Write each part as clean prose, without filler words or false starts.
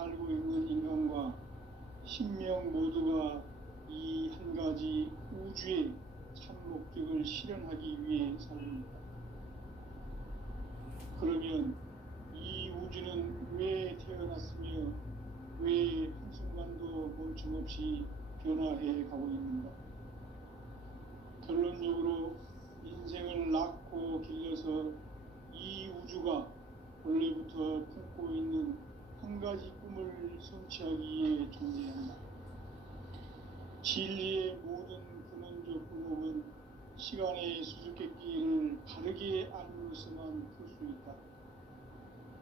살고 있는 인간과 신명 모두가 이 한 가지 우주의 참 목적을 실현하기 위해 삽니다. 그러면 이 우주는 왜 태어났으며 왜 한순간도 멈춤없이 변화해 가고 있는가? 결론적으로 인생을 낳고 길러서 이 우주가 원래부터 품고 있는 한 가지 꿈을 성취하기 위해 존재한다. 진리의 모든 근원적 궁극은 시간의 수수께끼를 바르게 알므로서만 풀 수 있다.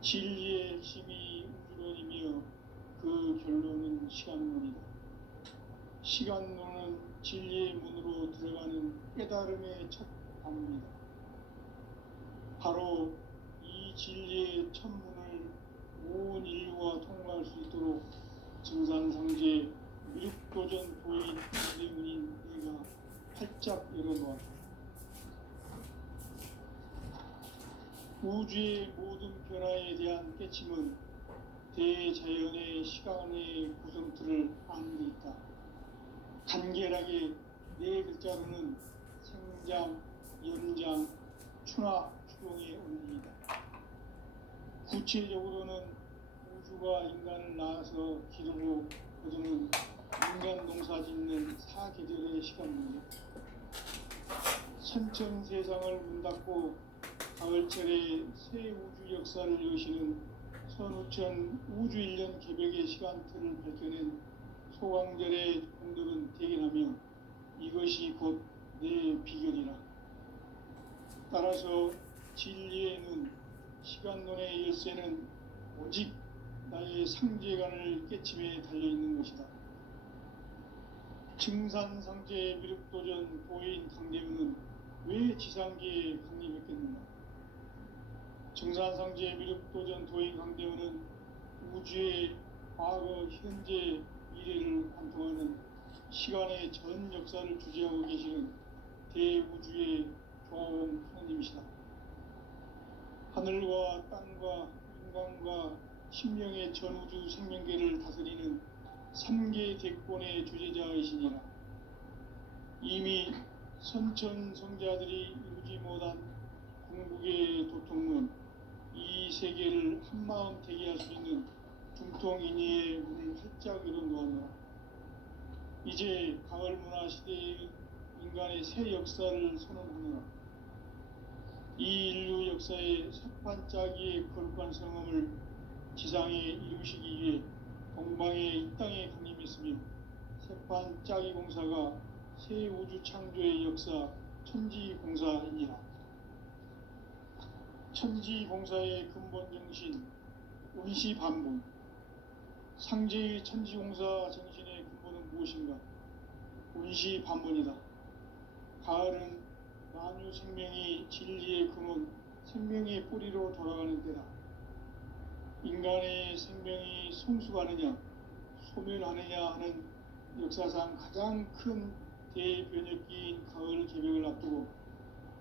진리의 핵심이 우주론이며 그 결론은 시간론이다. 시간론은 진리의 문으로 들어가는 깨달음의 첫 방문이다. 바로 이 진리의 첫 문을 온 인류가 통과할 수 있도록 증산상제 미륵도전 도인 대문인 내가 활짝 열어놓았다. 우주의 모든 변화에 대한 깨침은 대자연의 시간의 구성틀을 아는 데 있다. 간결하게 네 글자로는 생장, 연장, 추나 추동의 원리이다. 구체적으로는 우주가 인간을 낳아서 기르고 거두는 인간 농사 짓는 사계절의 시간 문제. 선천 세상을 문 닫고 가을철에 새 우주 역사를 여시는 선우천 우주 1년 개벽의 시간틀을 밝혀낸 소강절의 공들은 대견하며 이것이 곧 내 비결이라. 따라서 진리의 눈, 시간론의 열쇠는 오직 나의 상제관을 깨침에 달려있는 것이다. 증산상제 미륵도전 도인 강대문은 왜 지상계에 강림했겠는가? 증산상제 미륵도전 도인 강대문은 우주의 과거, 현재, 미래를 관통하는 시간의 전 역사를 주재하고 계시는 대우주의 조화원 하느님이시다. 하늘과 땅과 인간과 신명의 전우주 생명계를 다스리는 3계 대권의 주재자이시니라. 이미 선천성자들이 이루지 못한 궁극의 도통문, 이 세계를 한마음 되게 할 수 있는 중통인의의 문을 활짝 열어놓았노라. 이제 가을 문화 시대의 인간의 새 역사를 선언하노라. 이 인류 역사의 새판짜기의 거룩한 성음을 지상에 이루시기 위해 동방의 이 땅에 강림했으며 새판짜기 공사가 새 우주 창조의 역사 천지공사이니라. 천지공사의 근본 정신 운시반분. 상제의 천지공사 정신의 근본은 무엇인가? 운시반분이다. 가을은 만유 생명이 진리의 근원, 생명의 뿌리로 돌아가는 때다. 인간의 생명이 성숙하느냐, 소멸하느냐 하는 역사상 가장 큰 대변혁기인 가을 개벽을 앞두고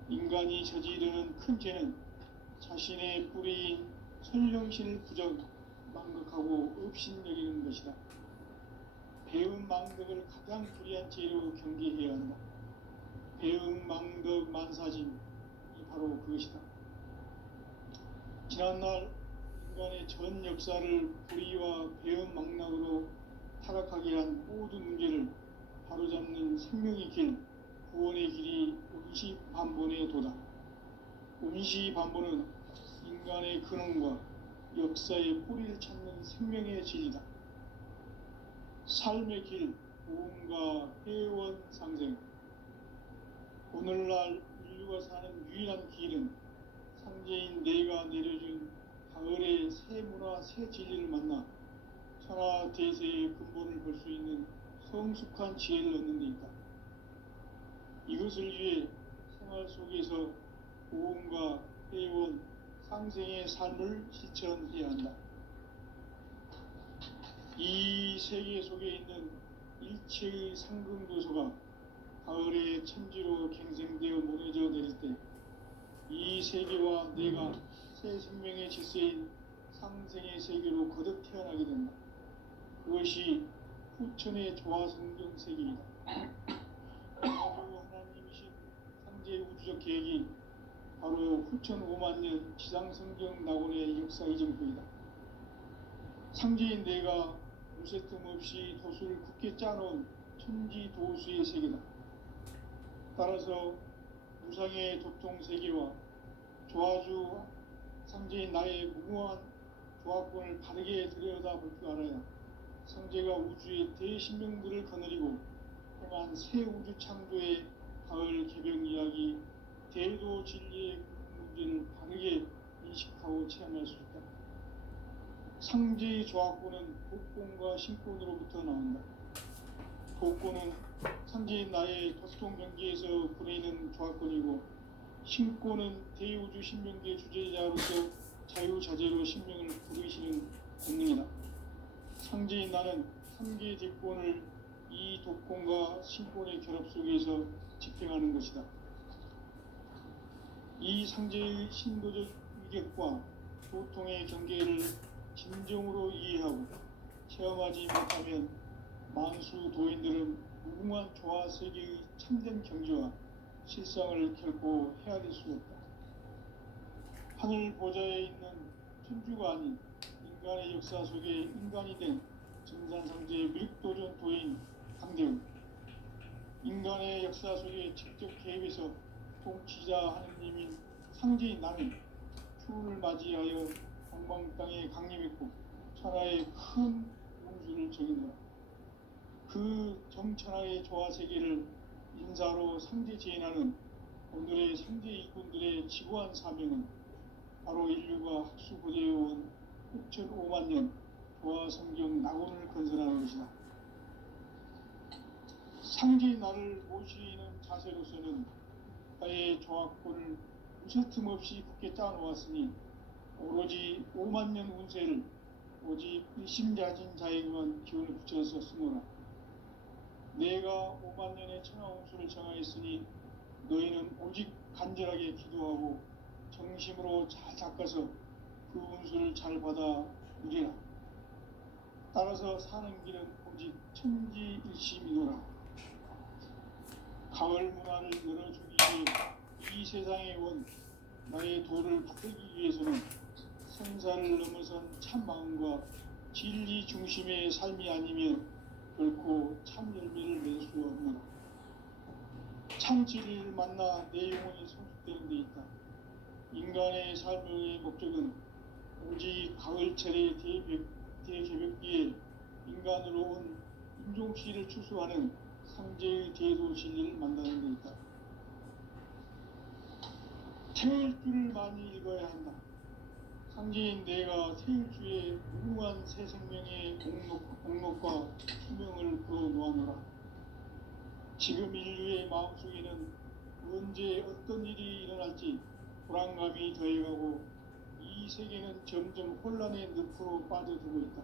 인간이 저지르는 큰 죄는 자신의 뿌리인 설령신을 부정, 망극하고 업신여기는 것이다. 배은 망덕을 가장 불의한 죄로 경계해야 한다. 배은 망덕 만사짐이 바로 그것이다. 지난날 인간의 전 역사를 불의와 배은 망락으로 타락하게 한 모든 문제를 바로잡는 생명의 길, 구원의 길이 운시반본의 도다. 운시반본은 인간의 근원과 역사의 뿌리를 찾는 생명의 진리다. 삶의 길, 보험과 회원 상생. 오늘날 인류가 사는 유일한 길은 상제인 내가 내려준 가을의 새 문화, 새 진리를 만나 천하 대세의 근본을 볼 수 있는 성숙한 지혜를 얻는 데 있다. 이것을 위해 생활 속에서 보험과 회원, 상생의 삶을 실천해야 한다. 이 세계 속에 있는 일체의 상금도소가 가을의 천지로 갱생되어 무너져 내릴 때 이 세계와 내가 새 생명의 질서인 상생의 세계로 거듭 태어나게 된다. 그것이 후천의 조화성경 세계이다. 바로 하나님이신 상제 우주적 계획이 바로 후천 5만 년 지상성경 낙원의 역사 이정표이다. 상제인 내가 무새 틈 없이 도수를 굳게 짜놓은 천지 도수의 세계다. 따라서 무상의 도통 세계와 조화주 상제인 나의 무궁한 조합권을 바르게 들여다볼 줄 알아야 상제가 우주의 대신명들을 거느리고 행한 새 우주 창조의 가을 개병 이야기, 대도 진리의 문제를 바르게 인식하고 체험할 수 있다. 상제의 조합권은 복권과 신권으로부터 나온다. 복권은 상제인 나의 도통 경계에서 보내는 조합권이고, 신권은 대우주 신명계 주제자로서 자유자재로 신명을 부르시는 권능이다. 상제인 나는 3개의 대권을 이 독권과 신권의 결합 속에서 집행하는 것이다. 이 상제의 신도적 위격과 도통의 경계를 진정으로 이해하고 체험하지 못하면 만수 도인들은 무궁한 조화 세계의 참된 경지와 실상을 결코 헤아릴 수 없다. 하늘 보좌에 있는 천주가 아닌 인간의 역사 속에 인간이 된 증산상제의 밀도전 도인 강대훈, 인간의 역사 속에 직접 개입해서 통치자 하느님인 상제인 나는 추운을 맞이하여 동방 땅에 강림했고 천하의 큰 용수를 정했노라. 그 정천하의 조화 세계를 인사로 상제 제인하는 오늘의 상제 일꾼들의 지구한 사명은 바로 인류가 학수고대해온 후천 5만 년 조화 성경 낙원을 건설하는 것이다. 상제의 나를 모시는 자세로서는 나의 조합권을 무새 틈 없이 굳게 짜놓았으니 오로지 5만 년 운세를 오직 일심자진 자에게만 기운을 붙여서 쓰노라. 내가 5만 년의 천하 운수를 정하였으니 너희는 오직 간절하게 기도하고 정심으로 잘 닦아서 그 운수를 잘 받아 누리라. 따라서 사는 길은 오직 천지일심이노라. 가을 문화를 열어주기 위해 이 세상에 온 나의 도를 받들기 위해서는 생사를 넘어선 참 마음과 진리 중심의 삶이 아니면 결코 참 열매를 낼 수 없노라. 참 진리를 만나 내 영혼이 성숙되는 데 있다. 인간의 삶의 목적은 오직 가을철의 대개벽기에 인간으로 온 인종씨를 추수하는 상제의 대도 진리를 만나는 데 있다. 태울 줄을 많이 읽어야 한다. 상제인 내가 태울주의 무궁한 새 생명의 공록과 수명을 불어놓아노라. 지금 인류의 마음속에는 언제 어떤 일이 일어날지 불안감이 더해가고 이 세계는 점점 혼란의 늪으로 빠져들고 있다.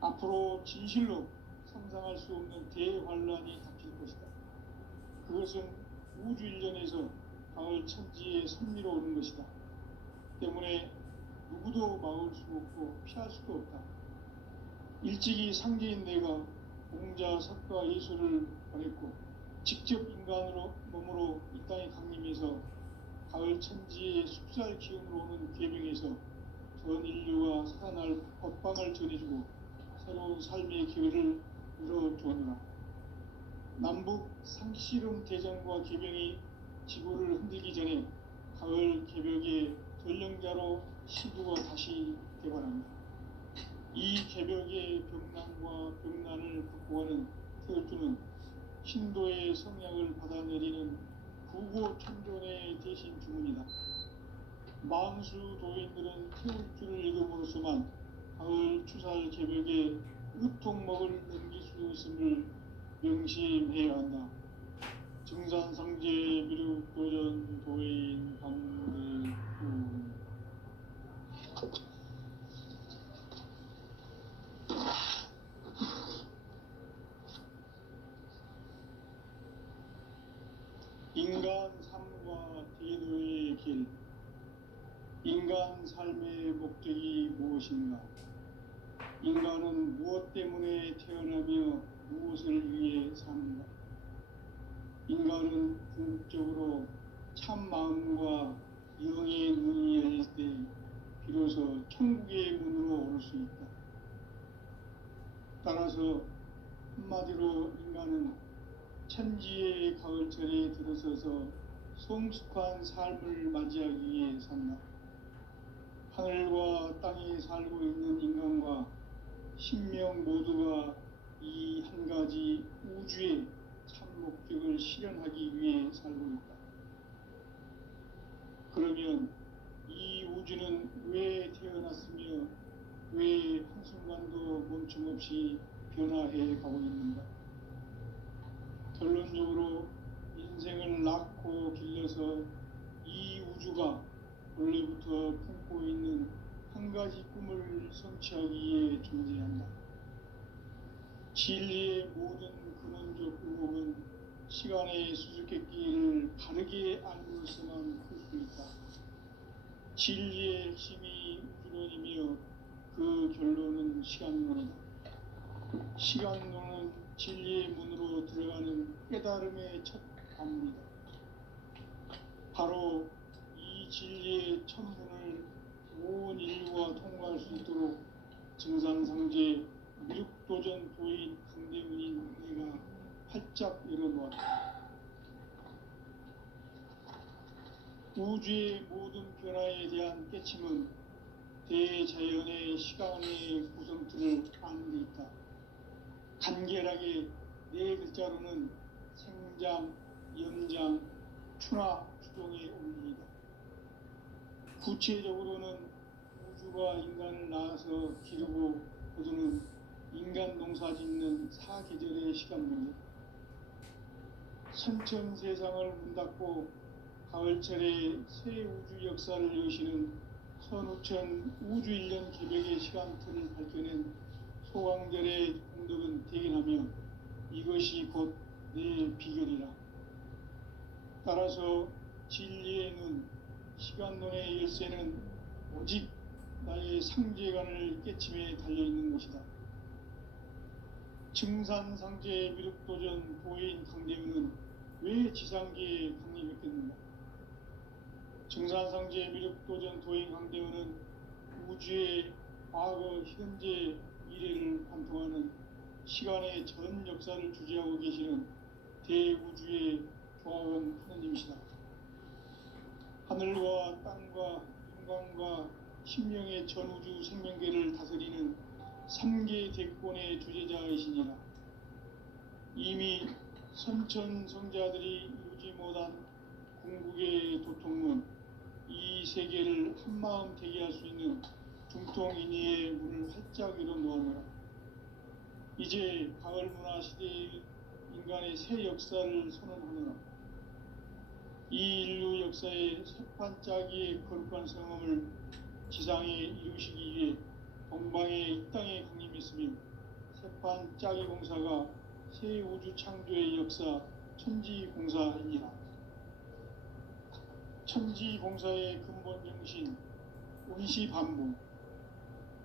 앞으로 진실로 상상할 수 없는 대환란이 닥칠 것이다. 그것은 우주 일련에서 가을 천지에 선미로 오는 것이다. 때문에 누구도 막을 수 없고 피할 수도 없다. 일찍이 상제인 내가 공자, 석가, 예수를 보냈고 직접 인간으로 몸으로 이 땅에 강림해서 가을 천지의 숲살 기운으로 오는 계명에서 전 인류가 살아날 법방을 전해주고 새로운 삶의 기회를 열어주었노라. 남북 상씨름 대전과 계명이 지구를 흔들기 전에 가을 개벽의 전령자로 시부가 다시 개발합니다. 이 개벽의 병난과 병난을 극복하는 태울주는 신도의 성향을 받아내리는 구고천존의 대신 주문이다. 만수 도인들은 태울주를 읽음으로써만 가을 추살 개벽에 으통먹을 넘길 수 있음을 명심해야 한다. 증산상제 미륵도전 도인 강대훈. 인간 삶과 대도의 길. 인간 삶의 목적이 무엇인가? 인간은 무엇 때문에 태어나며 무엇을 위해 사는가? 인간은 궁극적으로 참 마음과 영의 문이 열릴 때 비로소 천국의 문으로 오를 수 있다. 따라서 한마디로 인간은 천지의 가을철에 들어서서 성숙한 삶을 맞이하기 위해 산다. 하늘과 땅에 살고 있는 인간과 신명 모두가 이 한 가지 우주의 참 목적을 실현하기 위해 살고 있다. 그러면 이 우주는 왜 태어났으며 왜 한순간도 멈춤없이 변화해 가고 있는가? 결론적으로 인생을 낳고 길러서 이 우주가 원래부터 품고 있는 한 가지 꿈을 성취하기 위해 존재한다. 진리의 모든 근원적 의목은 시간의 수수께끼를 바르게 알므로서만 풀 수 있다. 진리의 핵심이 우주론이며 그 결론은 시간론이다. 시간론은 진리의 문으로 들어가는 깨달음의 첫 관문이다. 바로 이 진리의 첫 문을 온 인류가 통과할 수 있도록 증산상제 미륵도전 도인 강대문인 내가 활짝 열어놓았다. 우주의 모든 변화에 대한 깨침은 대자연의 시간의 구성틀을 아는 데 있다. 간결하게 네 글자로는 생장, 연장, 추나 추동의 원리이다. 구체적으로는 우주가 인간을 낳아서 기르고 거두는 인간 농사 짓는 사계절의 시간론이다. 선천 세상을 문 닫고 가을철에 새 우주 역사를 여시는 선우천 우주 1년 개벽의 시간틀을 밝혀낸 소강절의 공덕은 대견하며 이것이 곧 내 비결이라. 따라서 진리의 눈, 시간론의 열쇠는 오직 나의 상제관을 깨침에 달려있는 것이다. 증산상제 미륵도전 도인 강대우는 왜 지상계에 강림했겠는가? 증산상제 미륵도전 도인 강대우는 우주의 과거, 현재, 미래를 관통하는 시간의 전 역사를 주재하고 계시는 대우주의 조화원 하느님이시다. 하늘과 땅과 인간과 신명의 전우주 생명계를 다스리는 3계 대권의 주재자이시니라. 이미 선천성자들이 이루지 못한 궁극의 도통문, 이 세계를 한마음 되게 할 수 있는 중통인의의 문을 활짝 열어놓아노라. 이제 가을 문화 시대의 인간의 새 역사를 선언하노라. 이 인류 역사의 새판짜기의 거룩한 성험을 지상에 이루시기 위해 동방의 이 땅에 강림했으며 새판짜기 공사가 새 우주 창조의 역사 천지공사이니라. 천지공사의 근본 정신 온시반복.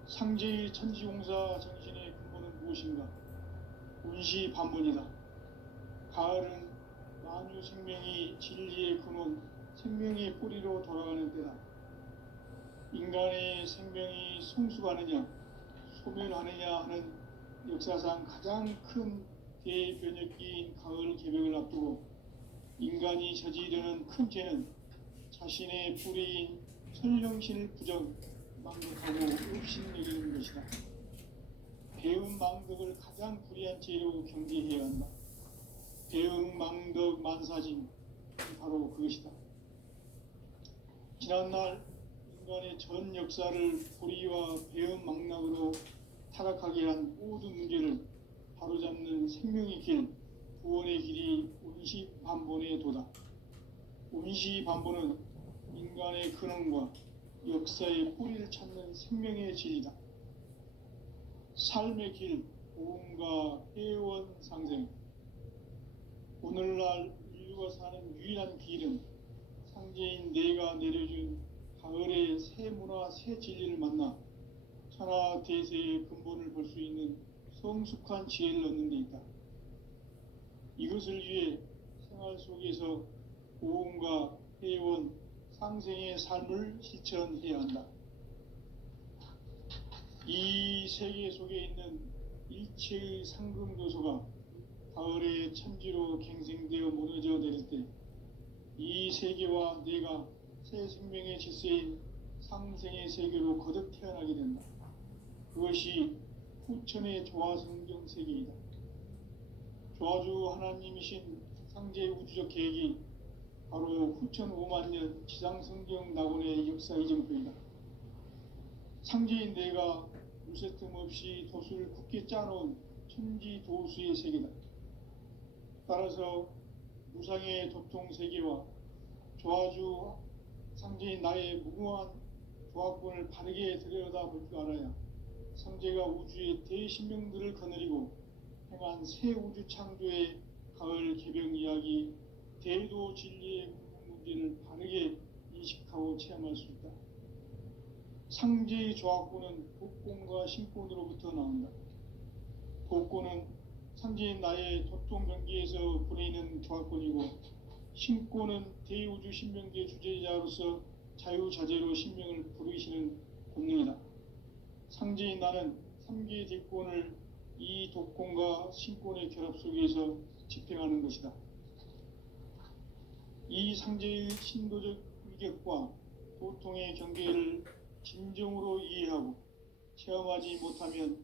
상제의 천지공사 정신의 근본은 무엇인가? 온시반복이다. 가을은 만유 생명이 진리의 근원, 생명의 뿌리로 돌아가는 때다. 인간의 생명이 성숙하느냐, 소멸하느냐 하는 역사상 가장 큰 대변혁기인 가을 개벽을 앞두고 인간이 저지르는 큰 죄는 자신의 뿌리인 설령신을 부정, 망극하고 업신여기는 것이다. 배운 망덕을 가장 불의한 죄로 경계해야 한다. 배응 망덕 만사진, 바로 그것이다. 지난날 인간의 전 역사를 불의와 배응 망락으로 타락하게 한 모든 문제를 바로잡는 생명의 길, 구원의 길이 온시반본의 도다. 온시반본은 인간의 근원과 역사의 뿌리를 찾는 생명의 진리다. 삶의 길, 보험과 회원 상생. 오늘날 인류가 사는 유일한 길은 상제인 내가 내려준 가을의 새 문화, 새 진리를 만나 천하 대세의 근본을 볼 수 있는 성숙한 지혜를 얻는 데 있다. 이것을 위해 생활 속에서 고음과 회원, 상생의 삶을 실천해야 한다. 이 세계 속에 있는 일체의 상금교소가 가을의 천지로 갱생되어 무너져 내릴 때 이 세계와 내가 새 생명의 질서인 상생의 세계로 거듭 태어나게 된다. 그것이 후천의 조화성경 세계이다. 조화주 하나님이신 상제 우주적 계획이 바로 후천 5만년 지상성경 낙원의 역사 이정표이다. 상제인 내가 무쇠틈 없이 도수를 굳게 짜놓은 천지 도수의 세계다. 따라서 무상의 도통 세계와 조화주 상제인 나의 무궁한 조화권을 바르게 들여다볼 줄 알아야 상제가 우주의 대신명들을 거느리고 행한 새 우주 창조의 가을 개병 이야기, 대도 진리의 문제를 바르게 인식하고 체험할 수 있다. 상제의 조화권은 복권과 신권으로부터 나온다. 복권은 상제인 나의 도통 경계에서 보내는 조화권이고, 신권은 대우주 신명계 주제자로서 자유자재로 신명을 부르시는 권능이다. 상제인 나는 3개의 대권을 이 독권과 신권의 결합 속에서 집행하는 것이다. 이 상제의 신도적 위격과 도통의 경계를 진정으로 이해하고 체험하지 못하면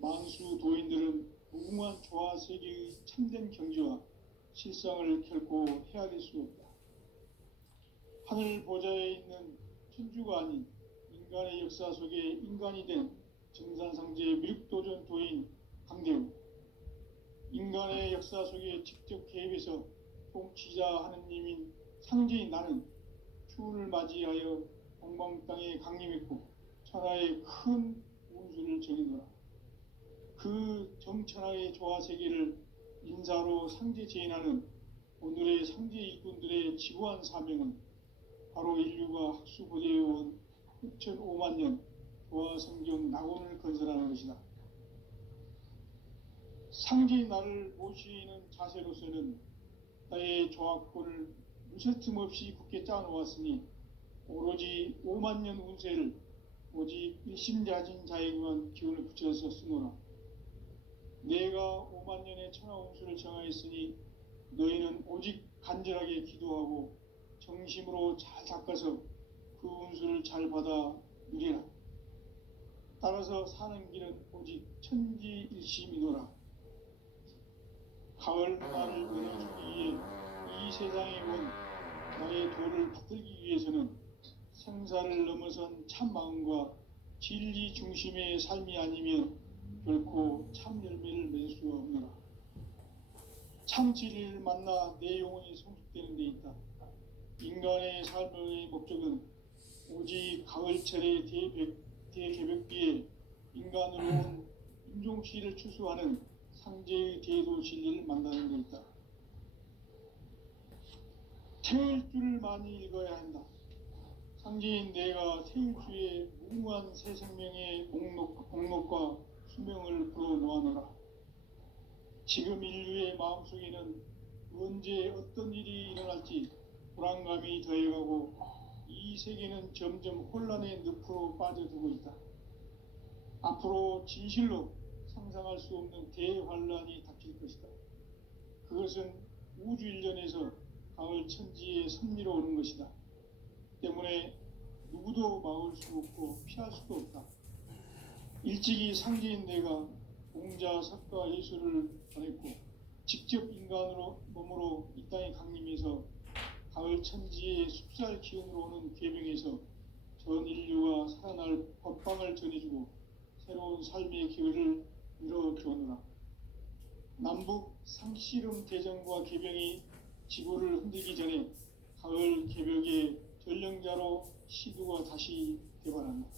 만수 도인들은 무궁한 조화 세계의 참된 경지와 실상을 결코 헤아릴 수 없다. 하늘 보좌에 있는 천주가 아닌 인간의 역사 속에 인간이 된 정산상제의 미륵도전 도인 강대우, 인간의 역사 속에 직접 개입해서 통치자 하느님인 상제인 나는 추운을 맞이하여 동방 땅에 강림했고 천하의 큰 운수를 정해노라. 그 정천하의 조화 세계를 인사로 상제 제인하는 오늘의 상제 일꾼들의 지구한 사명은 바로 인류가 학수고대해온 6,500년 조화 성경 낙원을 건설하는 것이다. 상제인 나를 모시는 자세로서는 나의 조화권을 무쇠틈 없이 굳게 짜놓았으니 오로지 5만년 운세를 오직 일심자진 자에게만 기운을 붙여서 쓰노라. 내가 5만년의 천하 운수를 정하였으니 너희는 오직 간절하게 기도하고 정심으로 잘 닦아서 그 운수를 잘 받아 누리라. 따라서 사는 길은 오직 천지일심이노라. 가을 말을 끊어주기 위해 이 세상에 온 나의 도를 받들기 위해서는 생사를 넘어선 참 마음과 진리 중심의 삶이 아니면 결코 참 열매를 맺을 수 없노라. 참 진리를 만나 내 영혼이 성숙되는 데 있다. 인간의 삶의 목적은 오직 가을철의 대개벽기에 인간으로 온 인종시를 추수하는 상제의 대도 진리를 만나는 데 있다. 태일주를 많이 읽어야 한다. 상제인 내가 태일주의 무궁한 새 생명의 목록과 수명을 불어놓아노라. 지금 인류의 마음속에는 언제 어떤 일이 일어날지 불안감이 더해가고 이 세계는 점점 혼란의 늪으로 빠져들고 있다. 앞으로 진실로 상상할 수 없는 대환란이 닥칠 것이다. 그것은 우주 일련에서 가을 천지에 섭리로 오는 것이다. 때문에 누구도 막을 수 없고 피할 수도 없다. 일찍이 상제인 내가 공자, 석가, 예수를 전했고 직접 인간으로 몸으로 이 땅에 강림해서 가을 천지의 숲살 기운으로 오는 계명에서 전 인류가 살아날 법방을 전해주고 새로운 삶의 기회를 이뤄주었노라. 남북 상씨름 대전과 계병이 지구를 흔들기 전에 가을 개벽의 전령자로 시두가 다시 개발한다.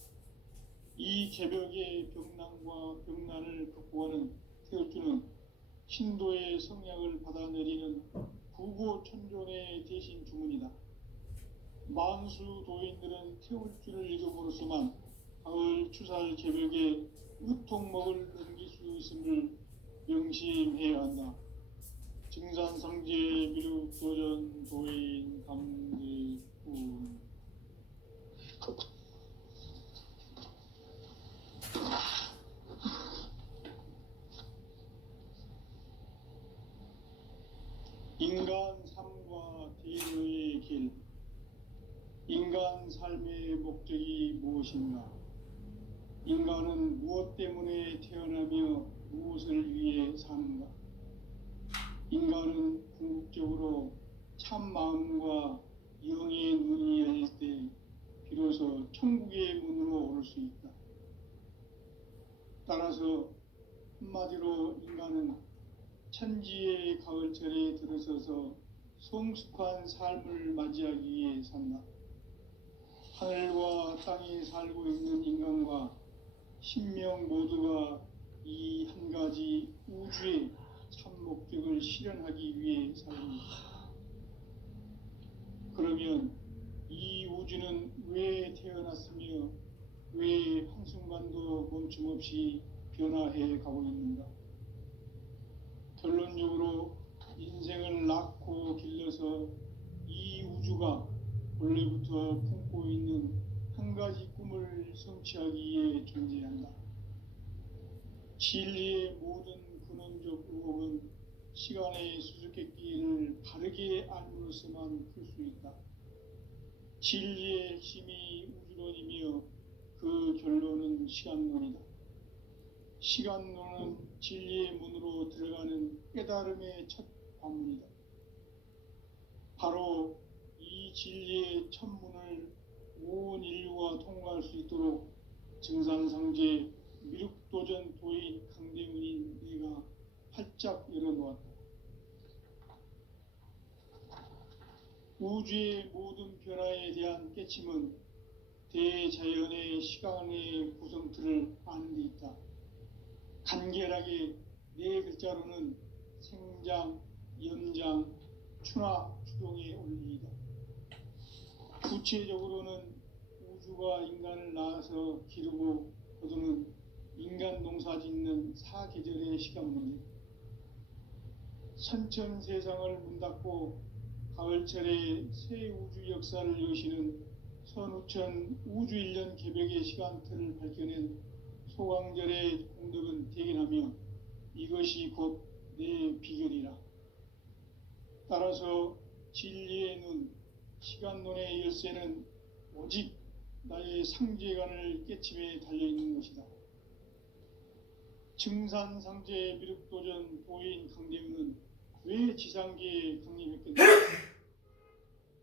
이 개벽의 병난과 병난을 극복하는 태울주는 신도의 성약을 받아내리는 부고천존의 대신 주문이다. 만수 도인들은 태울주를 읽음으로써만 가을 추살 개벽에 우통먹을 넘길 수 있음을 명심해야 한다. 증산상제 미륵 도전 도인 감대군. 인간 삶과 대의의 길. 인간 삶의 목적이 무엇인가? 인간은 무엇 때문에 태어나며 무엇을 위해 사는가? 인간은 궁극적으로 참 마음과 영의 눈이 열릴 때 비로소 천국의 문으로 오를 수 있다. 따라서 한마디로 인간은 천지의 가을철에 들어서서 성숙한 삶을 맞이하기 위해 산다. 하늘과 땅에 살고 있는 인간과 신명 모두가 이 한 가지 우주의 참 목적을 실현하기 위해 살립니다. 그러면 이 우주는 왜 태어났으며 왜 한순간도 멈춤없이 변화해 가고 있는가? 결론적으로 인생을 낳고 길러서 이 우주가 원래부터 품고 있는 한 가지 꿈을 성취하기 위해 존재한다. 진리의 모든 근원적 의혹은 시간의 수수께끼를 바르게 알므로서만 풀 수 있다. 진리의 핵심이 우주론이며 그 결론은 시간론이다. 시간론은 진리의 문으로 들어가는 깨달음의 첫 관문이다. 바로 이 진리의 첫 문을 온 인류가 통과할 수 있도록 증산상제 미륵도전 도인 강대문인 내가 활짝 열어놓았다. 우주의 모든 변화에 대한 깨침은 대자연의 시간의 구성틀을 아는 데 있다. 간결하게 네 글자로는 생장, 연장, 추나 추동의 원리이다. 구체적으로는 우주가 인간을 낳아서 기르고 거두는 인간 농사 짓는 사계절의 시간 문제. 선천 세상을 문 닫고 가을철에 새 우주 역사를 여시는 선우천 우주 1년 개벽의 시간틀을 밝혀낸 소강절의 공덕은 대견하며 이것이 곧 내 비결이라. 따라서 진리의 눈, 시간론의 열쇠는 오직 나의 상제관을 깨침에 달려있는 것이다. 증산상제 미륵도전 도인 강대문은 왜 지상계에 강림했겠는가?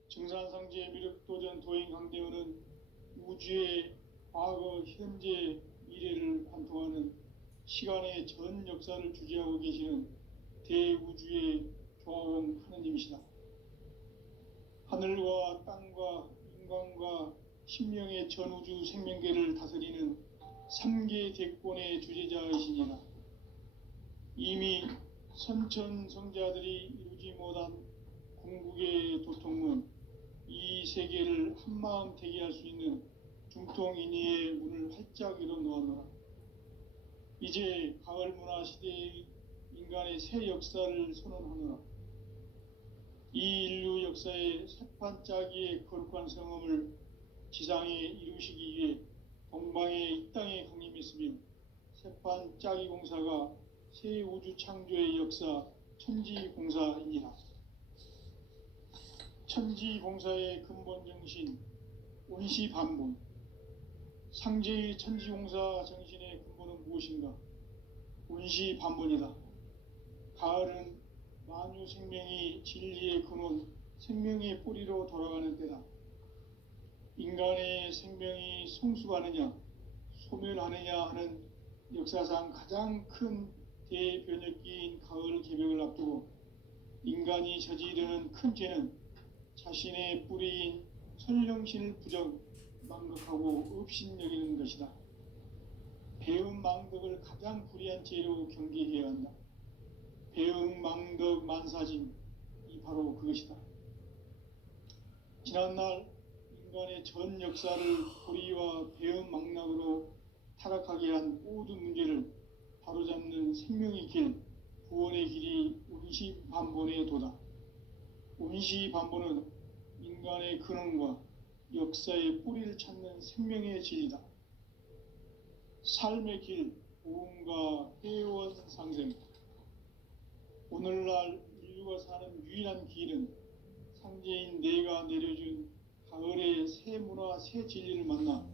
증산상제 미륵도전 도인 강대문은 우주의 과거, 현재, 미래를 관통하는 시간의 전 역사를 주재하고 계시는 대우주의 조화원 하느님이시다. 하늘과 땅과 인간과 신명의 전우주 생명계를 다스리는 3계 대권의 주재자이시니라. 이미 선천성자들이 이루지 못한 궁극의 도통문, 이 세계를 한마음 되게 할 수 있는 중통인의의 문을 활짝 열어놓았노라. 이제 가을 문화 시대의 인간의 새 역사를 선언하노라. 이 인류 역사의 새판짜기의 거룩한 성험을 지상에 이루시기 위해 동방의 이 땅에 강림했으며 새판짜기 공사가 새 우주 창조의 역사 천지공사이니라. 천지공사의 근본 정신 온시반분. 상제의 천지공사 정신의 근본은 무엇인가? 온시반분이다. 가을은 만유 생명이 진리의 근원, 생명의 뿌리로 돌아가는 때다. 인간의 생명이 성숙하느냐, 소멸하느냐 하는 역사상 가장 큰 대변혁기인 가을 개벽을 앞두고 인간이 저지르는 큰 죄는 자신의 뿌리인 설령신을 부정, 망각하고 업신여기는 것이다. 배음 망덕을 가장 불의한 죄로 경계해야 한다. 배음 망덕 만사진, 이 바로 그것이다. 지난날 인간의 전 역사를 불의와 배은망락으로 타락하게 한 모든 문제를 바로잡는 생명의 길, 구원의 길이 운시반본의 도다. 운시반본은 인간의 근원과 역사의 뿌리를 찾는 생명의 진리다. 삶의 길, 보험과 회원 상생. 오늘날 인류가 사는 유일한 길은 상제인 내가 내려준 가을의 새 문화, 새 진리를 만나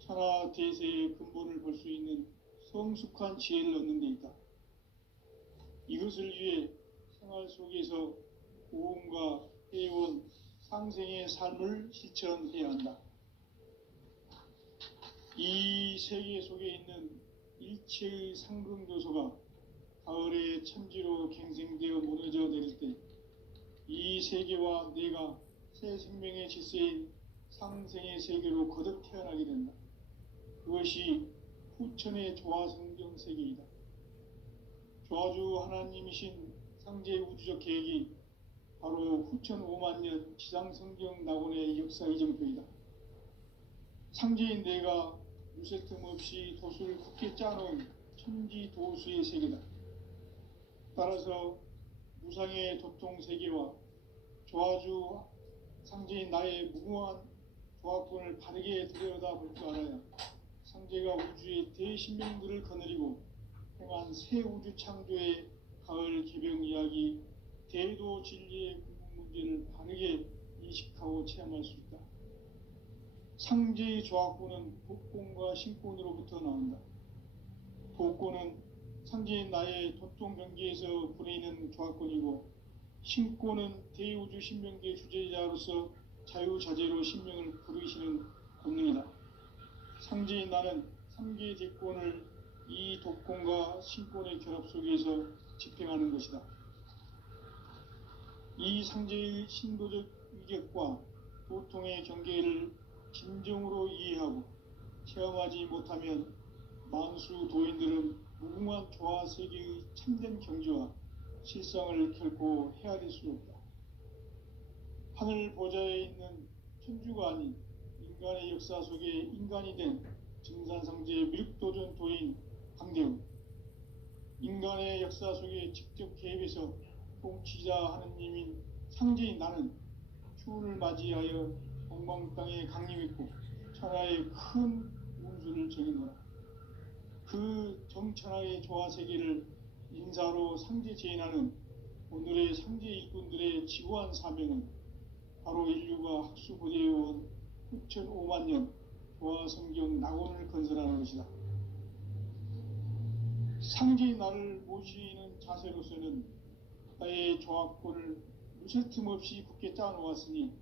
천하 대세의 근본을 볼 수 있는 성숙한 지혜를 얻는 데 있다. 이것을 위해 생활 속에서 보험과 회원, 상생의 삶을 실천해야 한다. 이 세계 속에 있는 일체의 상극 요소가 가을의 천지로 갱생되어 무너져 내릴 때 이 세계와 내가 새 생명의 질서인 상생의 세계로 거듭 태어나게 된다. 그것이 후천의 조화성경 세계이다. 조화주 하나님이신 상제 우주적 계획이 바로 후천 5만 년 지상성경 낙원의 역사 이정표이다. 상제인 내가 무쇠 틈 없이 도수를 굳게 짜놓은 천지 도수의 세계다. 따라서 무상의 도통 세계와 조화주 상제인 나의 무궁한 조합권을 바르게 들여다볼 줄 알아야 상제가 우주의 대신명들을 거느리고 행한 새 우주 창조의 가을 개병 이야기, 대도 진리의 궁극 문제를 바르게 인식하고 체험할 수 있다. 상제의 조합권은 복권과 신권으로부터 나온다. 복권은 상제인 나의 도통 경계에서 부리는 조합권이고, 신권은 대우주 신명계 주제자로서 자유자재로 신명을 부르시는 권능이다. 상제인 나는 3개의 대권을 이 독권과 신권의 결합 속에서 집행하는 것이다. 이 상제의 신도적 위격과 도통의 경계를 진정으로 이해하고 체험하지 못하면 만수 도인들은 무궁한 조화 세계의 참된 경지와 실상을 결코 헤아릴 수 없다. 하늘 보좌에 있는 천주가 아닌 인간의 역사 속에 인간이 된 증산상제 미륵도전 도인 강대훈, 인간의 역사 속에 직접 개입해서 통치자 하느님인 상제인 나는 추운을 맞이하여 동방 땅에 강림했고 천하의 큰 운수를 정해놓아 그 정천하의 조화세계를 인사로 상제 제인하는 오늘의 상제 일꾼들의 지고한 사명은 바로 인류가 학수부대해온 후천 5만 년 조화성경 낙원을 건설하는 것이다. 상제의 나를 모시는 자세로서는 나의 조합권을 무쇠 틈 없이 굳게 짜놓았으니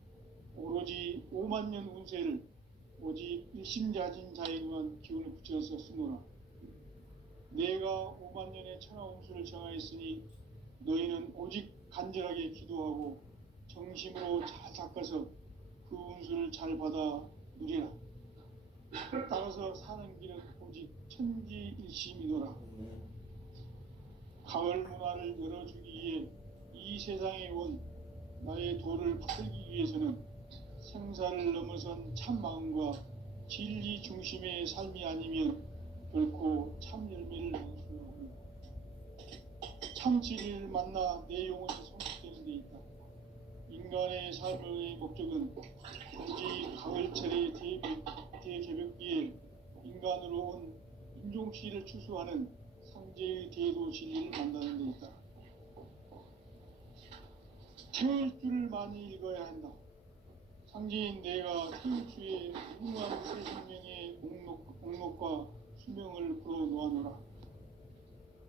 오로지 5만 년 운세를 오직 일심자진 자에게만 기운을 붙여서 쓰노라. 내가 5만 년의 천하 운수를 정하였으니 너희는 오직 간절하게 기도하고 정심으로 잘 닦아서 그 운수를 잘 받아 누리라. 따라서 사는 길은 오직 천지일심이노라. 가을 문화를 열어주기 위해 이 세상에 온 나의 도를 받들기 위해서는 생사를 넘어선 참 마음과 진리 중심의 삶이 아니면 결코 참 열매를 낼 수 없는 참 진리를 만나 내 영혼이 성숙되는 데 있다. 인간의 삶의 목적은 오직 가을철의 대개벽기에 인간으로 온 인종시를 추수하는 상제의 대도 진리를 만나는 데 있다. 태울 줄을 많이 읽어야 한다. 상제인 내가 태울주의 무궁한 새 생명의 목록과 수명을 풀어놓아노라.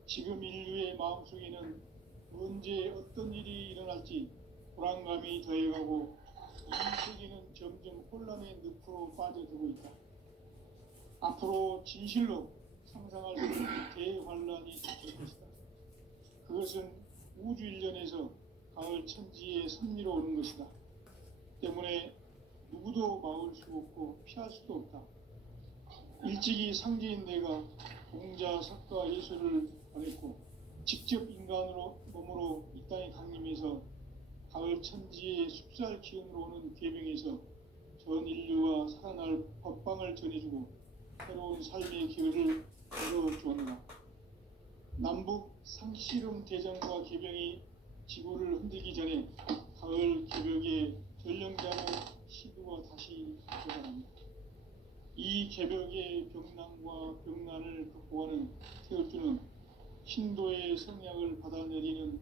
지금 인류의 마음속에는 언제 어떤 일이 일어날지 불안감이 더해가고 이 세계는 점점 혼란의 늪으로 빠져들고 있다. 앞으로 진실로 상상할 수 없는 대환란이 닥칠 것이다. 그것은 우주 일련에서 가을 천지의 섭리로 오는 것이다. 때문에 누구도 막을 수 없고 피할 수도 없다. 일찍이 상제인 내가 공자, 석가, 예술을 보냈고 직접 인간으로 몸으로 이 땅에 강림해서 가을 천지의 숲살 기운으로 오는 계명에서 전 인류가 살아날 법방을 전해주고 새로운 삶의 기회를 열어주었노라. 남북 상씨름 대전과 개병이 지구를 흔들기 전에 가을 개벽의 전령자는 시두가 다시 되어갑니다. 이 개벽의 병난과 병난을 극복하는 태우주는 신도의 성약을 받아내리는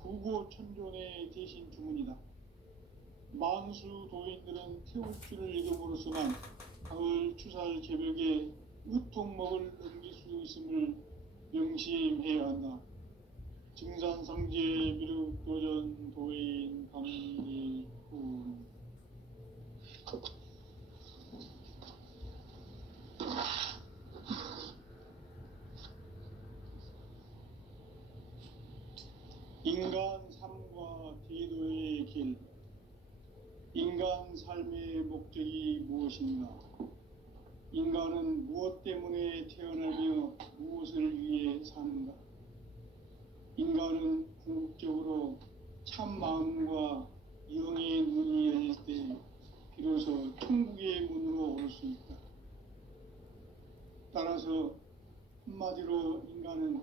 구고천존의 대신 주문이다. 만수 도인들은 태우주를 읽음으로써만 가을 추살 개벽의 으통먹을 넘길 수 있음을 명심해야 한다. 증산상제 미륵도전 도인 감리군. 인간 삶과 제도의 길. 인간 삶의 목적이 무엇인가? 인간은 무엇 때문에 태어나며 무엇을 위해 사는가? 인간은 궁극적으로 참 마음과 영의 눈이 열릴 때 비로소 천국의 문으로 올 수 있다. 따라서 한마디로 인간은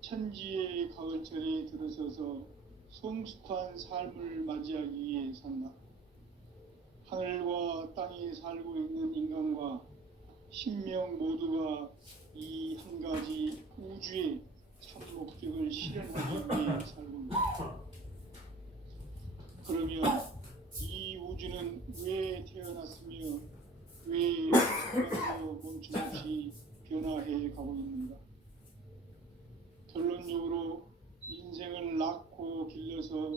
천지의 가을철에 들어서서 성숙한 삶을 맞이하기 위해 산다. 하늘과 땅에 살고 있는 인간과 신명 모두가 이 한 가지 우주의 참 목적을 실현하기 위해 살고 있다. 그러면 이 우주는 왜 태어났으며 왜 순간도 멈춤없이 변화해 가고 있는가? 결론적으로 인생을 낳고 길러서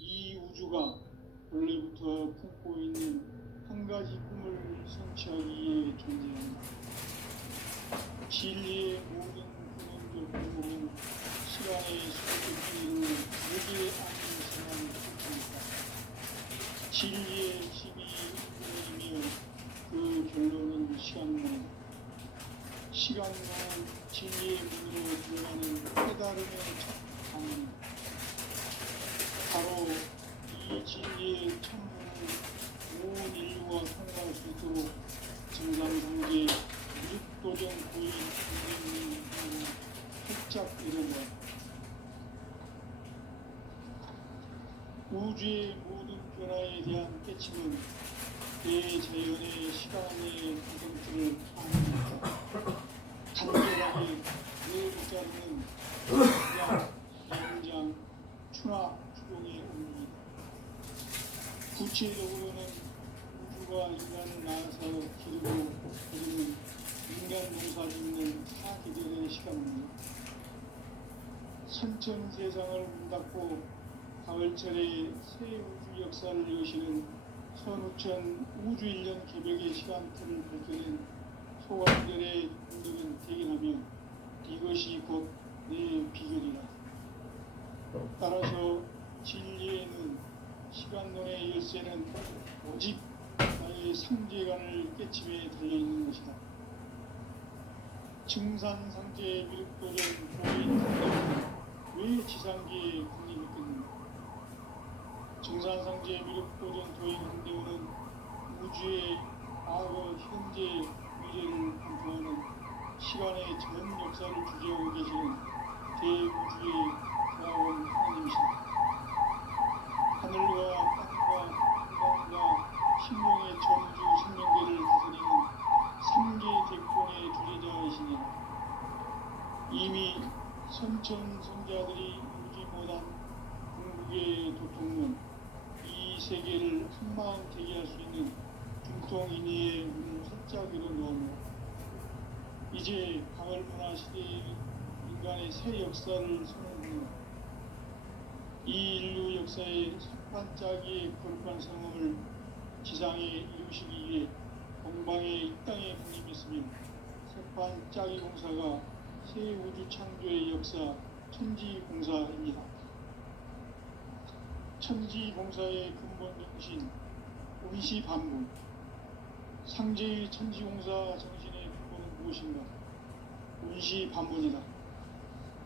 이 우주가 원래부터 품고 있는 한 가지 꿈을 성취하기 위해 존재한다. 진리의 모든 근원적 공복은 시간의 수직적인 내게 아닌 시간을 쫓습니다. 진리의 힘이 근원이며 그 결론은 시간론. 시간론은 진리의 문으로 들어가는 깨달음의 첫 방문. 바로 이 진리의 참문을 온 인류가 통과할 수 있도록 증산상제 미륵도전 고인 선생님이 활짝 일어나 우주의 모든 변화에 대한 깨침은 대자연의 시간의 구성틀을 아닙니다. 간결하게 네 글자로는 양, 연장, 추나, 추동의 의미입니다. 구체적으로는 우주가 인간을 낳아서 기르고 그리는 인간 농사 짓는 사기들의 시간입니다. 선천 세상을 문 닫고 가을철에 새 우주 역사를 여시는 선우천 우주 1년 개벽의 시간틀을 밝혀낸 소관들의 분들은 대견하며 이것이 곧 내 비결이라. 따라서 진리에는 시간론의 열쇠는 오직 나의 상제관을 깨침에 달려있는 것이다. 증산상제 미륵도전 고인 강대원은 왜 지상계에 국립했겠는가? 증산상제 미륵도전 도인 강대원은 우주의 과거, 현재, 미래를 관통하는 시간의 전 역사를 주재하고 계시는 대우주의 자원 하나님이시다. 하늘과 땅과 인간과 신령의 전주 생명계를 다스리는 3계 대권의 주제자이시니라. 이미 선천성자들이 울지 못한 궁극의 도통론, 이 세계를 한마음 되게 할 수 있는 중통인의의 문을 활짝 열어놓으며 이제 가을 문화 시대의 인간의 새 역사를 선언하며 이 인류 역사의 석반짜기의 거룩한 성음을 지상에 이루시기 위해 동방의 이 땅에 군림했으며 석반짜기 공사가 새 우주 창조의 역사 천지공사입니다. 천지공사의 근본 정신 운시반복. 상제의 천지공사 정신의 근본은 무엇인가? 운시반복이다.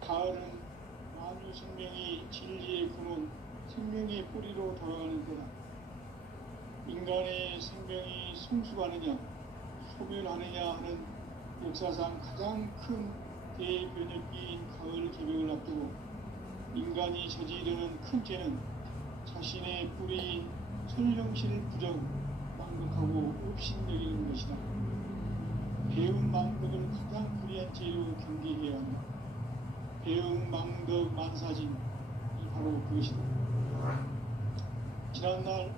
가을은 만유 생명이 진리의 근원, 생명의 뿌리로 돌아가는 때다. 인간의 생명이 성숙하느냐 소멸하느냐 하는 역사상 가장 큰 대변혁기인 가을 개벽을 앞두고 인간이 저지르는 큰 죄는 자신의 뿌리인 설령실을 부정 망극하고 업신여기는 것이다. 배은 망덕을 가장 불의한 죄로 경계해야 한다. 배은 망덕 만사진이 바로 그것이다. 지난날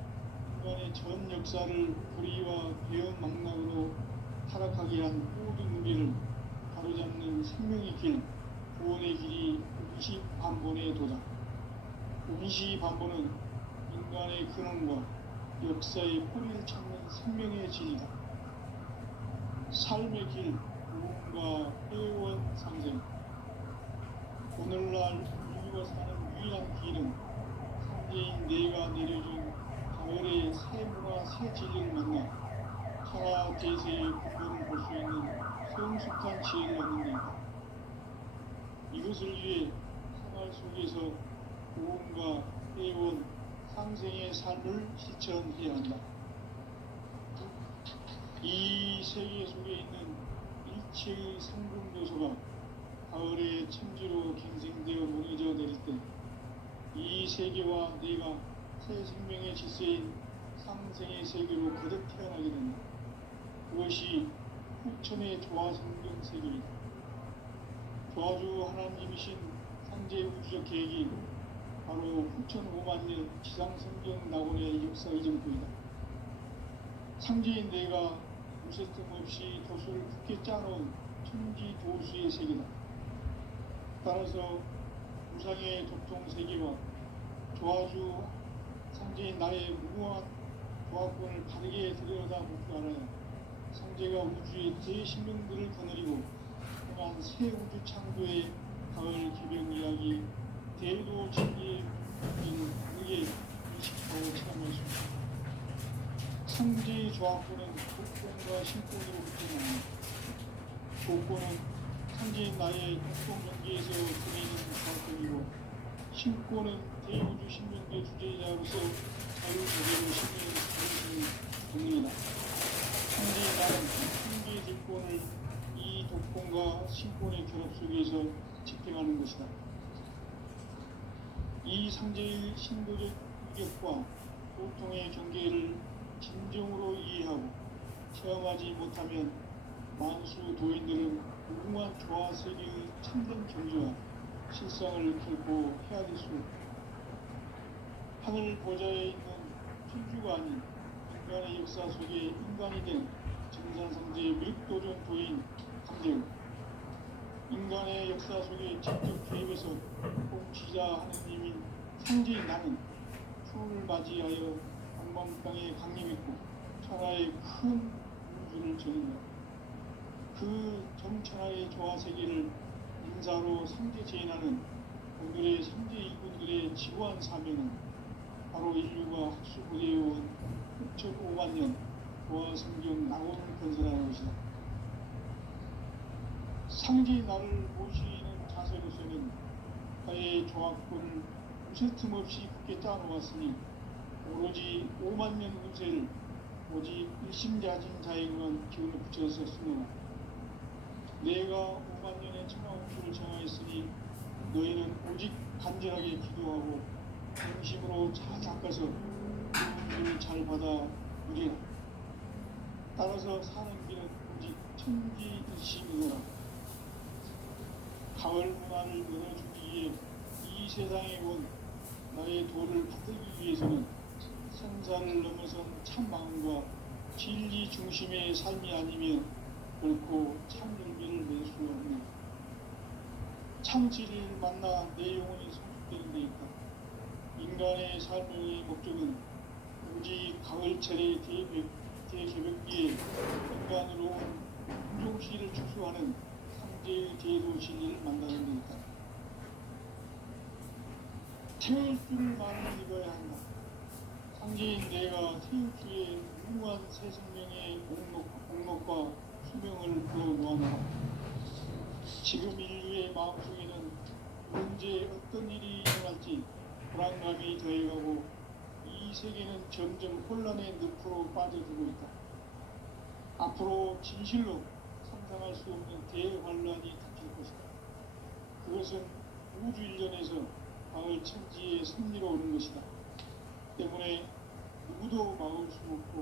인간의 전 역사를 불의와 배은 망락으로 타락하게 한 모든 우리를 바로잡는 생명의 길, 구원의 길이 운시반본에 도다. 운시반본은 인간의 근원과 역사의 뿌리를 찾는 생명의 진이다. 삶의 길, 구원과 회원 상생. 오늘날 인류가 사는 유일한 길은 상제인 내가 내려준 가을의 새 문화, 새 진리를 만나 천하 대세의 근본을 볼 수 있는 성숙한 지혜를 얻는 데이다. 이것을 위해 생활 속에서 구원과 회원, 상생의 삶을 실천해야 한다. 이 세계 속에 있는 일체의 상금 요소가 가을의 천지로 갱생되어 무너져 내릴 때 이 세계와 내가 새 생명의 질서인 상생의 세계로 거듭 태어나게 된다. 그것이 후천의 조화성경 세계이다. 조화주 하나님이신 상제 우주적 계획이 바로 후천 5만년 지상성경 낙원의 역사 이정도이다. 상제인 내가 무쇠 틈 없이 도수를 굳게 짜놓은 천지 도수의 세계다. 따라서 우상의 도통 세계와 조화주 상제인 나의 무궁한 조화권을 바르게 들여다보고 알아야 상제가 우주의 대신명들을 거느리고 행한 새 우주 창조의 가을 개벽 이야기 대도 진리의 우리에게 인식하고 체험할 수 있다. 상제의 조화권은 복권과 신권으로부터 나옵니다. 복권은 상제인 나의 동성경계에서 그리는 조화권이고 신권은 대우주 신명계 주제자로서 자유자재로 신명을 가르치는 동물이다. 상제인 나는 신계의 뒷권을 이 독권과 신권의 결합 속에서 집행하는 것이다. 이 상제의 신도적 유격과 보통의 경계를 진정으로 이해하고 체험하지 못하면 만수 도인들은 무궁한 조화 세계의 참된 경지와 실상을 결코 헤아릴 수 없다. 하늘 보좌에 있는 필주가 아닌 인간의 역사 속에 인간이 된 증산상제의 밀도전 도인 강제우, 인간의 역사 속에 직접 개입해서 공치자 하느님인 상제인 나는 추운을 맞이하여 방방땅에 강림했고 천하의 큰 우주를 전한다. 그 정천하의 조화세계를 인사로 상제 제인하는 오늘의 상제 이군들의 지구한 사명은 바로 인류가 학수부대해온 6,500년 조화성경 낙원을 건설하는 것이다. 상제의 나를 모시는 자세로서는 나의 조화권을 무쇠 틈 없이 굳게 짜놓았으니 오로지 5만년 운세를 오직 일심자진 자에게만 기운을 붙여서 쓰노라. 내가 5만년의 천하 운수를 정하였으니 너희는 오직 간절하게 기도하고 중심으로 잘 닦아서 그 운수를 잘 받아 누리라. 따라서 사는 길은 오직 천지일심이노라. 가을 문화를 얻어주기 위해 이 세상에 온 나의 도를 받기 위해서는 생사를 넘어선 참 마음과 진리 중심의 삶이 아니면 결코 참 열매를 낼 수 없는 참 진리를 만나 내 영혼이 성숙되는 데 있다. 인간의 삶의 목적은 오직 가을철의 대개벽기에 인간으로 온 운종시를 추수하는 상제의 제도 진리를 만나는 데 있다. 태울 줄을 많이 읽어야 한다. 상제인 내가 태울 주의 무궁한 새 생명의 공목과 수명을 불어모아노라. 지금 인류의 마음속에는 언제 어떤 일이 일어날지 불안감이 더해가고 이 세계는 점점 혼란의 늪으로 빠져들고 있다. 앞으로 진실로 상상할 수 없는 대환란이 닥칠 것이다. 그것은 우주 일련에서 마을 천지의 섭리로 오는 것이다. 때문에 누구도 막을 수 없고